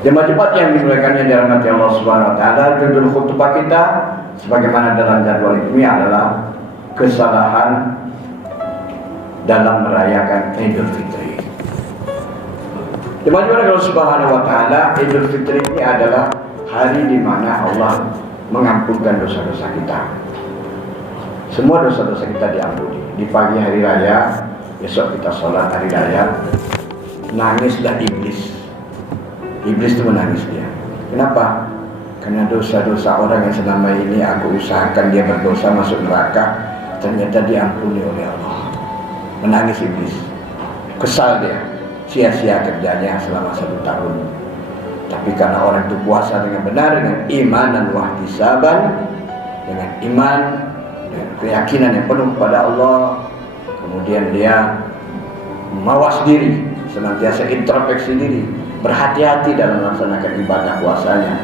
Jemaat yang dimuliakan yang dirahmati Allah Subhanahu wa taala, judul khutbah kita sebagaimana dalam jadwal ini adalah kesalahan dalam merayakan Idul Fitri. Jemaat Allah Subhanahu wa taala, Idul Fitri ini adalah hari di mana Allah mengampunkan dosa-dosa kita. Semua dosa-dosa kita diampuni. Di pagi hari raya, besok kita sholat hari raya, nangislah iblis. Iblis itu menangis dia. Kenapa? Karena dosa-dosa orang yang selama ini aku usahakan dia berdosa masuk neraka, ternyata diampuni oleh Allah. Menangis iblis. Kesal dia. Sia-sia kerjanya selama 1 tahun. Tapi karena orang itu puasa dengan benar, dengan iman dan wahtisaban, dengan iman dan keyakinan yang penuh kepada Allah, kemudian dia mawas diri, senantiasa introspeksi diri, berhati-hati dalam melaksanakan ibadah puasanya,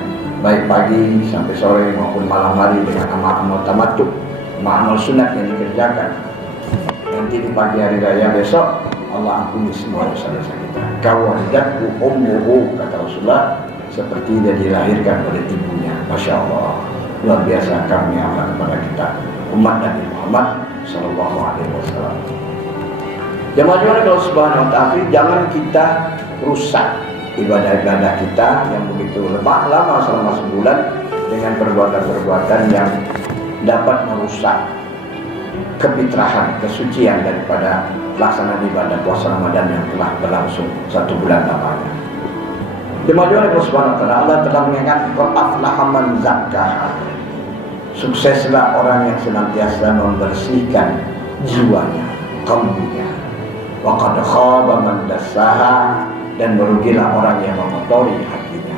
baik pagi sampai sore maupun malam hari dengan amal-amal tamattu, amal sunat yang dikerjakan. Nanti di pagi hari raya besok Allah ampuni semua dosa-dosa kita. Kawadatku ummuhu, kata Rasulullah, seperti dia dilahirkan oleh ibunya. Masya Allah, luar biasa kami Allah kepada kita, umat Nabi Muhammad Sallallahu Alaihi Wasallam. Jemaah Allah Subhanahu wa taala, jangan kita rusak ibadah-ibadah kita yang begitu lama selama sebulan dengan perbuatan-perbuatan yang dapat merusak kefitrahan, kesucian daripada pelaksanaan ibadah puasa Ramadan yang telah berlangsung 1 bulan lamanya. Jemaah Allah Subhanahu wa taala, Allah telah mengingatkan qad aflaha man zakkaha. Sukseslah orang yang senantiasa membersihkan jiwanya, qalbunya. Wa qad khaba man dassaha, dan merugilah orang yang mengotori hatinya.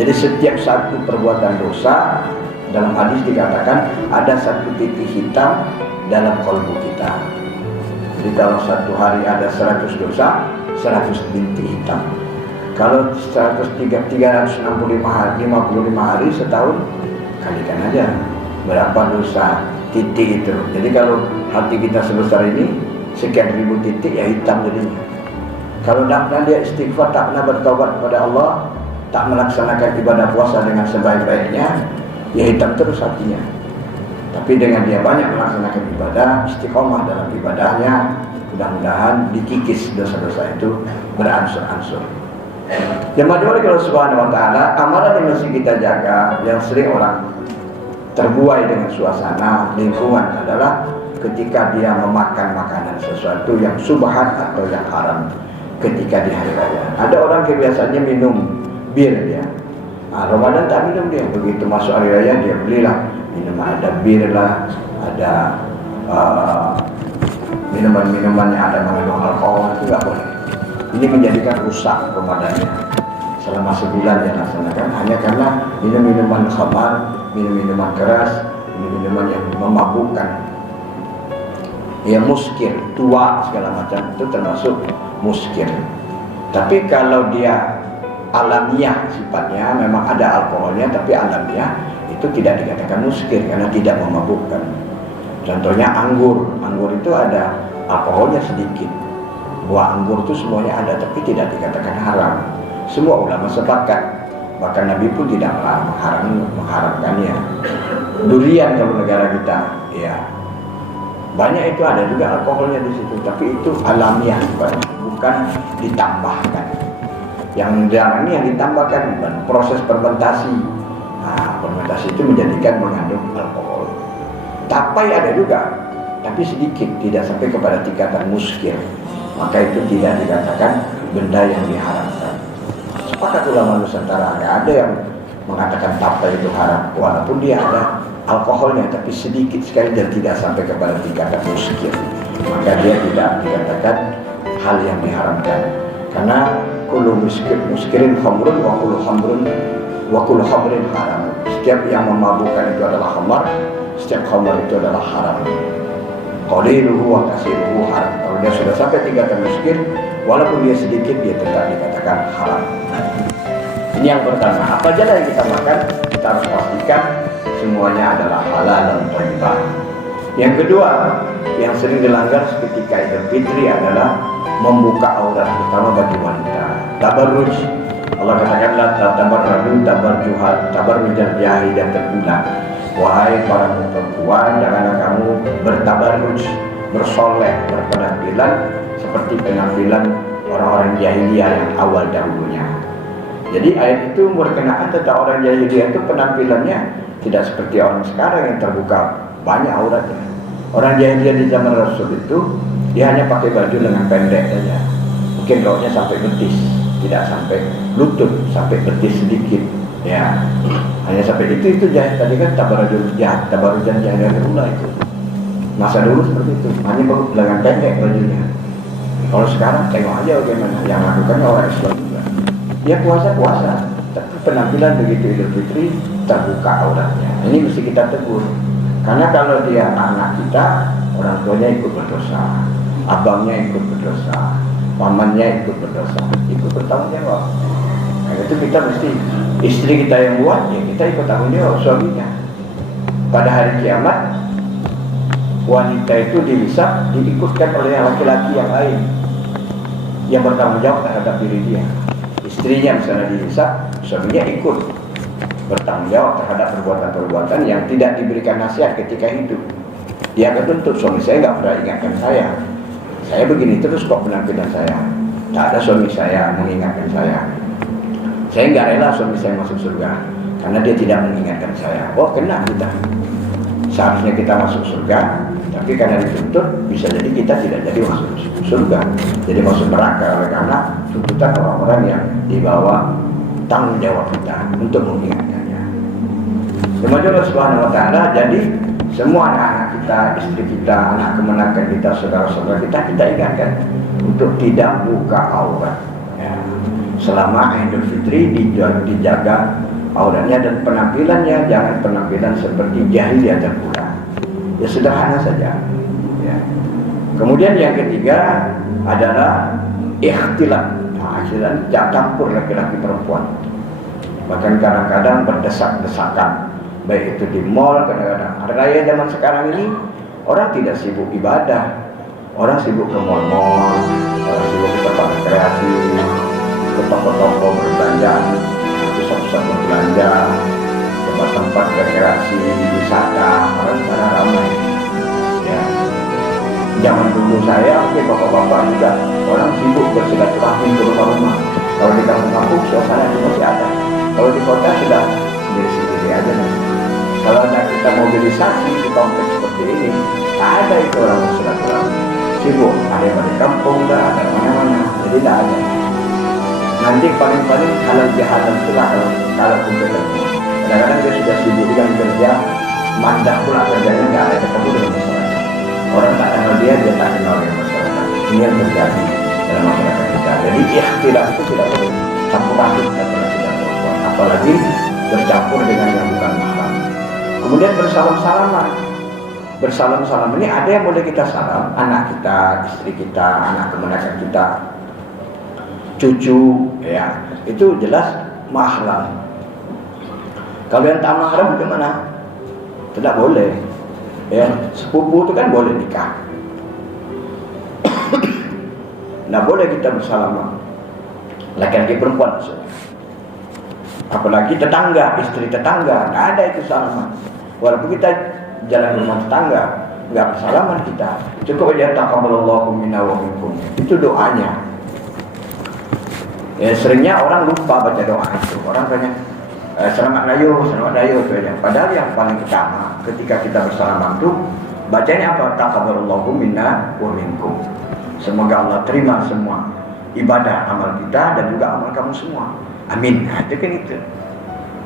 Jadi setiap satu perbuatan dosa, dalam hadis dikatakan ada 1 titik hitam dalam kalbu kita. Jadi kalau 1 hari ada 100 dosa, 100 bintik hitam. Kalau 365 hari setahun, kalikan aja berapa dosa titik itu. Jadi kalau hati kita sebesar ini, sekian ribu titik, ya hitam jadinya. Kalau tak pernah dia istighfar, tak pernah bertobat kepada Allah, tak melaksanakan ibadah puasa dengan sebaik-baiknya, ya hitam terus hatinya. Tapi dengan dia banyak melaksanakan ibadah, istiqomah dalam ibadahnya, mudah-mudahan dikikis dosa-dosa itu beransur-ansur. Jemaah Allah Subhanahu wa taala, amalan yang mesti kita jaga, yang sering orang terbuai dengan suasana lingkungan adalah ketika dia memakan makanan sesuatu yang subhan atau yang haram ketika di hari raya. Ada orang kebiasaannya minum bir dia. Ramadan tak minum dia. Begitu masuk hari raya dia belilah minum, ada bir lah, ada minuman-minuman yang ada mengandung alkohol, itu tak boleh. Ini menjadikan rusak Ramadannya. Selama sebulan dia laksanakan hanya karena minum minuman khamar, minum minuman keras, minum minuman yang memabukkan, ya muskir, tua segala macam, itu termasuk muskir. Tapi kalau dia alamiah sifatnya, memang ada alkoholnya tapi alamiah, itu tidak dikatakan muskir karena tidak memabukkan. Contohnya anggur. Anggur itu ada alkoholnya sedikit. Buah anggur itu semuanya ada tapi tidak dikatakan haram. Semua ulama sepakat. Bahkan Nabi pun tidak mengharamkannya. Durian kalau negara kita, ya banyak itu ada juga alkoholnya di situ, tapi itu alamiah bukan ditambahkan. Yang jarang ini yang ditambahkan proses fermentasi. Nah, fermentasi itu menjadikan mengandung alkohol. Tapai ada juga, tapi sedikit, tidak sampai kepada tingkatan muskir. Maka itu tidak dikatakan benda yang diharamkan. Sepakat ulama Nusantara, ada yang mengatakan tapai itu haram, walaupun dia ada alkoholnya tapi sedikit sekali dan tidak sampai kepada tingkatan muskir, maka dia tidak dikatakan hal yang diharamkan. Karena kullu muskirin khamrun wa kullu khamrin haram. Setiap yang memabukkan itu adalah khamar, setiap khamar itu adalah haram. Qaliluhu wa kasiruhu haram. Kalau dia sudah sampai tingkatan muskir, walaupun dia sedikit, dia tetap dikatakan haram. Ini yang pertama. Apa saja yang kita makan, kita harus pastikan semuanya adalah halal dan thayyibah. Yang kedua, yang sering dilanggar ketika Idul Fitri adalah membuka aurat, terutama bagi wanita. Tabarruj. Allah katakan la la tatabarraju tabarrujal jahiliyatil ula. Wahai para perempuan, janganlah kamu bertabarruj, bersolek, berpenampilan seperti penampilan orang-orang jahiliyah yang awal dahulunya. Jadi ayat itu berkenaan tentang orang jahiliyah itu penampilannya tidak seperti orang sekarang yang terbuka banyak auratnya. Orang jahiliyah di zaman Rasul itu dia hanya pakai baju lengan pendek saja, mungkin roknya sampai betis, tidak sampai lutut, sampai betis sedikit, ya hanya sampai itu jahit. Tadi kan tabarujan jahiliyah ula itu masa dulu seperti itu, hanya lengan pendek bajunya. Kalau sekarang tengok aja bagaimana yang lakukannya orang Islam juga. Dia puasa, tapi penampilan begitu Idul Fitri terbuka auratnya. Ini mesti kita tegur. Karena kalau dia anak kita, orang tuanya ikut berdosa, abangnya ikut berdosa, pamannya ikut berdosa, ikut bertanggung jawab. Nah, itu kita mesti, istri kita yang buat, ya kita ikut tanggung jawab suaminya. Pada hari kiamat, wanita itu dihisab, diikutkan oleh laki-laki yang lain yang bertanggung jawab terhadap diri dia. Istrinya misalnya dihisab, suaminya ikut bertanggung jawab terhadap perbuatan-perbuatan yang tidak diberikan nasihat ketika hidup. Dia akan tuntut, suami saya nggak pernah ingatkan saya begini terus kok penampilan saya, tak ada suami saya mengingatkan saya nggak rela suami saya masuk surga karena dia tidak mengingatkan saya. Oh, kena kita, seharusnya kita masuk surga, tapi karena dituntut bisa jadi kita tidak jadi masuk surga, jadi masuk neraka oleh karena tuntutan orang-orang yang dibawa tanggung jawab kita untuk mengingatkannya. Semoga Allah Subhanahu Wa Taala, jadi semua anak-anak kita, istri kita, anak kemenakan kita, saudara-saudara kita ingatkan untuk tidak buka aurat. Ya. Selama Idul Fitri dijaga auratnya dan penampilannya jangan penampilan seperti jahiliyah terpula. Ya sederhana saja. Ya. Kemudian yang ketiga adalah ikhtilat. Nah, ikhtilat campur laki-laki perempuan. Bahkan kadang-kadang berdesak-desakan, baik itu di mall, kadang-kadang hari raya zaman sekarang ini orang tidak sibuk ibadah, orang sibuk ke mall-mall, orang sibuk ke tempat rekreasi, ke toko-toko berbelanja, pusat-pusat berbelanja, tempat-tempat rekreasi, wisata, orang sana ramai. Ya. Zaman dulu saya, mungkin bapak-bapak juga, orang sibuk bersilaturahmi ke rumah-rumah. Kalau di kampung-kampung suasana itu masih ada. Kalau di kota sudah sendiri-sendiri aja nanti. Kalau ada kita mobilisasi di kompleks seperti ini, tak ada itu orang bersilaturahmi. Sibuk, ada yang di kampung, ada mana-mana, jadi tidak ada. Nanti paling-paling halal bihalal itulah kalau pun ketemu. Kadang-kadang dia sudah sibuk dengan kerja, mandah pula kerjanya tidak ada ketemu dengan masyarakat. Orang tak kenal dia tak kenal dengan masyarakat. Ini yang terjadi dalam masyarakat kita. Jadi ikhtilaf itu tidak boleh campur aduk antara kita perempuan, apalagi bercampur dengan yang bukan mahram. Kemudian bersalam-salam ini ada yang boleh kita salam, anak kita, istri kita, anak kemenakan kita, cucu, ya itu jelas mahram. Kalau yang tak mahram bagaimana? Tidak boleh. Ya, sepupu itu kan boleh nikah. Tidak boleh kita bersalaman. Laki-laki perempuan maksudnya. Apalagi tetangga, istri tetangga, tidak ada itu salaman. Walaupun kita jalan rumah tetangga, nggak bersalaman kita. Cukup aja taqabbalallahu minna wa minkum. Itu doanya. Ya, seringnya orang lupa baca doa itu. Orang banyak selamat layu itu aja. Padahal yang paling utama ketika kita bersalaman itu bacanya apa? Taqabbalallahu minna wa minkum. Semoga Allah terima semua ibadah amal kita dan juga amal kamu semua. Amin. Nah, itu kan itu.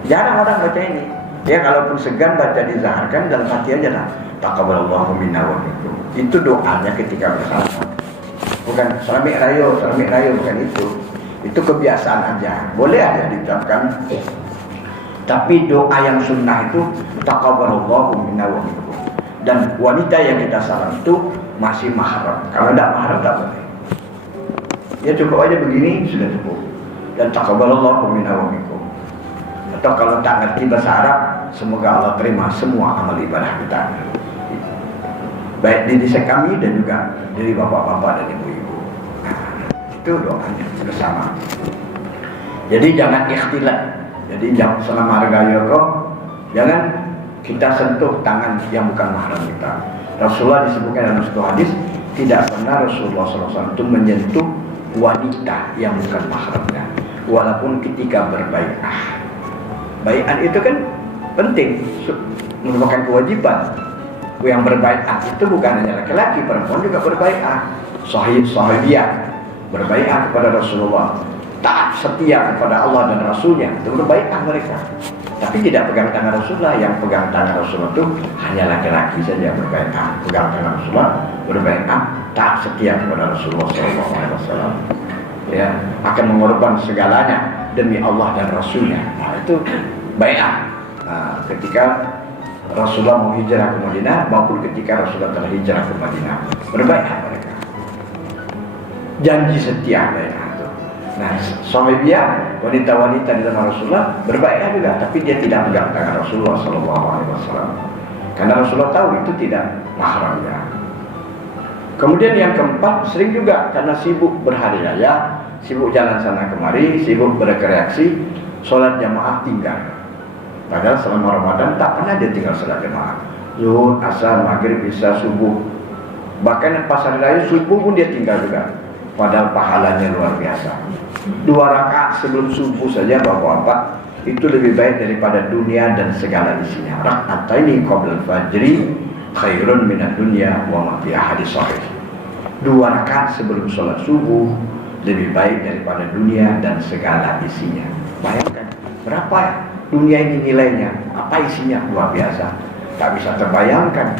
Jarang orang baca ini. Ya kalaupun segan baca dizaharkan dalam hati aja lah. Taqabbalallahu minna wa minkum. Itu doanya ketika bersalaman. Bukan salami rayo bukan itu. Itu kebiasaan aja. Boleh aja diucapkan. Tapi doa yang sunnah itu taqabbalallahu minna wa minkum. Dan wanita yang kita salam itu masih mahram. Kalau tidak mahram tak boleh. Ya cukup aja begini sudah cukup. Dan taqabbalallahu minna wa minkum. Atau kalau tak ngerti bahasa Arab, semoga Allah terima semua amal ibadah kita. Baik diri kami dan juga diri bapak-bapak dan ibu-ibu. Nah, itu doanya bersama. Jadi jangan ikhtilat. Jadi selama harga kok jangan kita sentuh tangan yang bukan mahram kita. Rasulullah disebutkan dalam satu hadis, tidak pernah Rasulullah SAW itu menyentuh wanita yang bukan mahramnya, walaupun ketika berbai'ah. Bai'ah itu kan penting, merupakan kewajiban. Yang berbai'ah itu bukan hanya laki-laki, perempuan juga berbai'ah. Sahabiah berbai'ah kepada Rasulullah, taat setia kepada Allah dan Rasulnya, itu berbai'ah mereka. Tapi tidak pegang tangan Rasulullah. Yang pegang tangan Rasulullah itu hanya laki-laki saja berbai'ah. Pegang tangan Rasulullah berbai'ah, taat setia kepada Rasulullah SAW. Ya, akan mengorbankan segalanya demi Allah dan Rasulnya. Nah, itu bai'ah. Nah, ketika Rasulullah mau hijrah ke Madinah maupun ketika Rasulullah telah hijrah ke Madinah, berbai'ah mereka. Janji setia bai'ah. Nah, sahabiah, wanita-wanita di zaman Rasulullah berbai'ah juga, tapi dia tidak pegang tangan Rasulullah SAW. Karena Rasulullah tahu itu tidak mahramnya. Kemudian yang keempat, sering juga karena sibuk berhari raya, sibuk jalan sana kemari, sibuk berrekreasi, sholat jamaah tinggal. Padahal selama Ramadan tak pernah dia tinggal sholat jamaah. Zuhur, asar, maghrib, isya, subuh. Bahkan pas hari raya subuh pun dia tinggal juga. Padahal pahalanya luar biasa. 2 rakaat sebelum subuh saja bapak-bapak itu lebih baik daripada dunia dan segala isinya. Raka'ataini qabla al-fajri khairun minad dunya wa ma fiha, hadis sahih. 2 rakaat sebelum sholat subuh lebih baik daripada dunia dan segala isinya. Bayangkan berapa ya dunia ini nilainya, apa isinya, luar biasa. Tak bisa terbayangkan.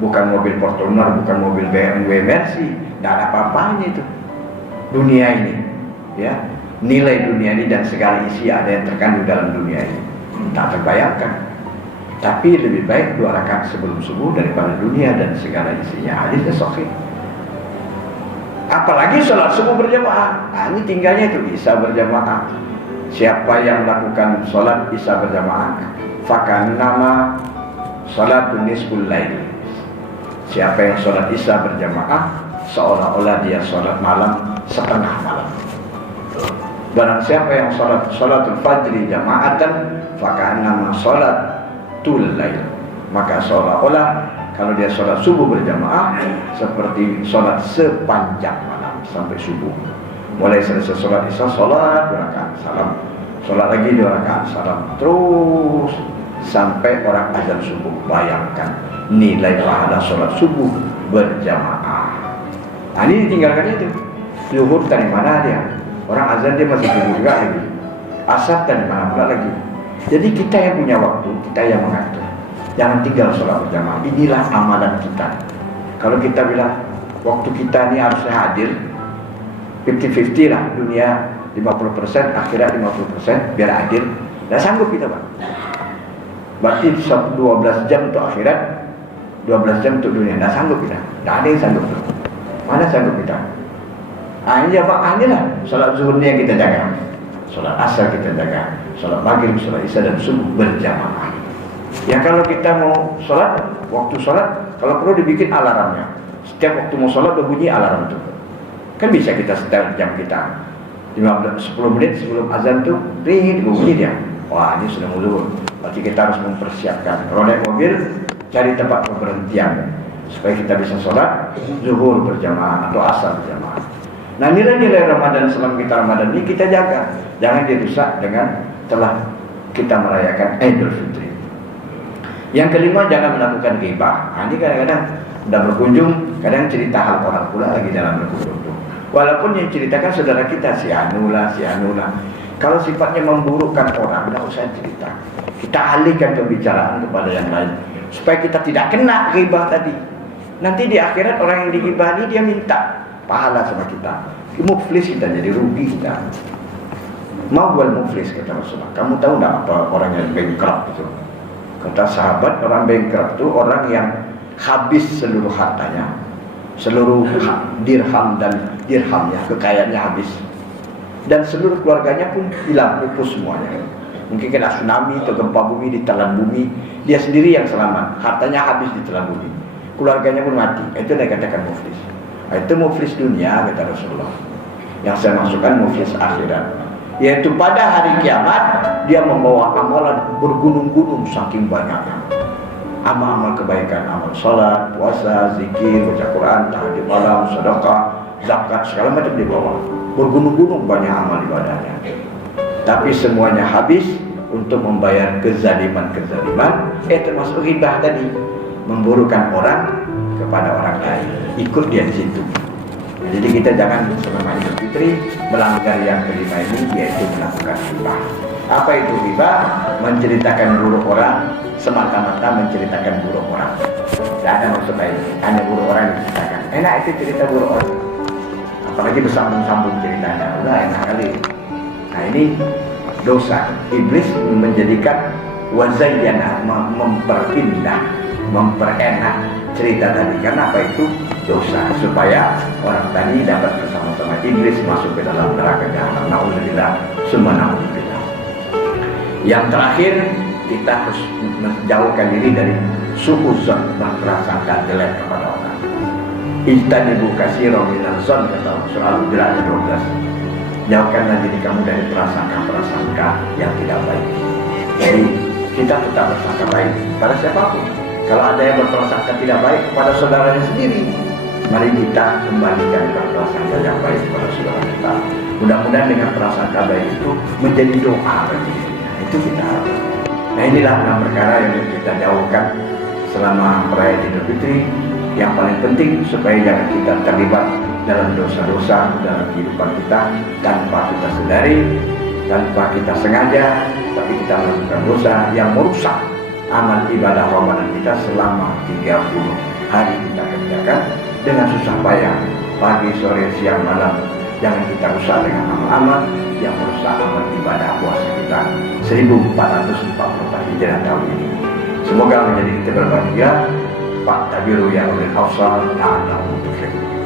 Bukan mobil Fortuner, bukan mobil BMW Mercy, tidak ada apa-apanya itu. Dunia ini, ya, nilai dunia ini dan segala isi ada yang terkandung dalam dunia ini, tak terbayangkan. Tapi lebih baik 2 rakaat sebelum subuh daripada dunia dan segala isinya. Hadisnya sahih. Apalagi sholat subuh berjamaah. Nah, ini tinggalnya itu isya berjamaah. Siapa yang melakukan sholat isya berjamaah, fakannama sholatun nisful lail. Siapa yang sholat isya berjamaah, seolah-olah dia sholat malam setengah malam. Barang siapa yang sholatul fajri jama'atan, fakannama sholatul lail. Maka seolah-olah kalau dia sholat subuh berjamaah seperti sholat sepanjang malam sampai subuh. Mulai selesai sholat isya, sholat 2 rakaat, salam, sholat lagi 2 rakaat, salam, terus sampai orang azan subuh. Bayangkan nilai pahala sholat subuh berjamaah. Nah, ini ditinggalkan itu. Zuhur dari mana dia? Orang azan dia masih tidur juga lagi. Asar dari mana pula lagi. Jadi kita yang punya waktu, kita yang mengatur. Jangan tinggal sholat berjamaah. Inilah amalan kita. Kalau kita bilang waktu kita ini harusnya hadir 50-50 lah, dunia 50%, akhirat 50%, biar hadir. Tidak sanggup kita, Pak. Berarti 12 jam untuk akhirat, 12 jam untuk dunia. Tidak sanggup kita. Tidak ada yang sanggup. Mana sanggup kita? Ini apa? Inilah sholat zuhurnya kita jaga, sholat asar kita jaga, sholat maghrib, sholat isya dan subuh berjamaah. Ya kalau kita mau sholat, waktu sholat, kalau perlu dibikin alarmnya. Setiap waktu mau sholat berbunyi alarm itu. Kan bisa kita setel jam kita 10 menit sebelum azan tuh ring berbunyi dia. Wah, ini sudah zuhur. Berarti kita harus mempersiapkan. Kalau naik mobil, cari tempat pemberhentian supaya kita bisa sholat zuhur berjamaah atau asar berjamaah. Nah, nilai-nilai Ramadan selama kita Ramadan ini kita jaga. Jangan dirusak dengan telah kita merayakan Idul Fitri. Yang kelima, jangan melakukan ghibah. Nah, ini kadang-kadang sudah berkunjung, kadang cerita hal orang pula lagi dalam berkunjung. Walaupun yang ceritakan saudara kita, si Anula. Kalau sifatnya memburukkan orang, tidak usah cerita. Kita alihkan pembicaraan kepada yang lain supaya kita tidak kena ghibah tadi. Nanti di akhirat orang yang dighibahi dia minta pahala sama kita. Muflis kita, jadi rugi kita. Mau buat muflis kata Rasulullah. Kamu tahu tidak apa orang yang bankrupt itu? Kata sahabat, orang bankrupt itu orang yang habis seluruh hartanya, seluruh dirham dan dirhamnya, kekayaannya habis, dan seluruh keluarganya pun hilang, pupus semuanya. Mungkin kena tsunami atau gempa bumi, ditelan bumi, dia sendiri yang selamat, hartanya habis ditelan bumi, keluarganya pun mati. Itu yang dikatakan muflis. Itu muflis dunia kata Rasulullah. Yang saya masukkan muflis akhirat. yaitu pada hari kiamat dia membawa amalan bergunung-gunung saking banyaknya. Amal-amal kebaikan, amal sholat, puasa, zikir, baca Quran, tahajud malam, sedekah, zakat, segala macam dibawa. Bergunung-gunung banyak amal ibadahnya. Tapi semuanya habis untuk membayar kezaliman-kezaliman, termasuk hibah tadi, memburukan orang kepada orang lain. Ikut dia di situ. Jadi kita jangan selama Idul Fitri melanggar yang kelima ini, yaitu melakukan hibah. Apa itu hibah? Menceritakan buruk orang, semata-mata menceritakan buruk orang. Tidak ada maksud lain, hanya buruk orang diceritakan. Enak itu cerita buruk orang, apalagi bersambung-sambung ceritanya, udah enak kali. Nah ini dosa. Iblis menjadikan wazayyana, memperindah, memperenak cerita tadi. Karena apa itu? Dosa, supaya orang tadi dapat bersama-sama iblis masuk ke dalam neraka jahanam. Na'udzubillah, summa na'udzubillah. Yang terakhir, kita harus menjauhkan diri dari suudzon, berprasangka jelek kepada orang. Ijtanibu katsiran minaz zon, kata surah Al-Hujurat ayat 12. Jauhkanlah diri kamu dari prasangka-prasangka yang tidak baik. Jadi kita tetap bersangka baik pada siapapun. Kalau ada yang berprasangka tidak baik kepada saudaranya sendiri, mari kita kembalikan prasangka yang baik kepada saudara kita. Mudah-mudahan dengan prasangka baik itu menjadi doa bagi dirinya. Itu kita harus. Nah inilah 6 perkara yang kita jauhkan selama perayaan Idul Fitri. Yang paling penting supaya jangan kita terlibat dalam dosa-dosa dalam kehidupan kita tanpa kita sadari, tanpa kita sengaja, tapi kita melakukan dosa yang merusak amal ibadah Ramadan kita selama 30 hari kita kerjakan dengan susah payah, pagi, sore, siang, malam. Jangan kita rusak dengan amal-amal yang merusak amal ibadah puasa kita 1440 Hijrah tahun ini. Semoga menjadi kita berbahagia. Pak Tabiru ya ulil absar la'allahum tuflihun.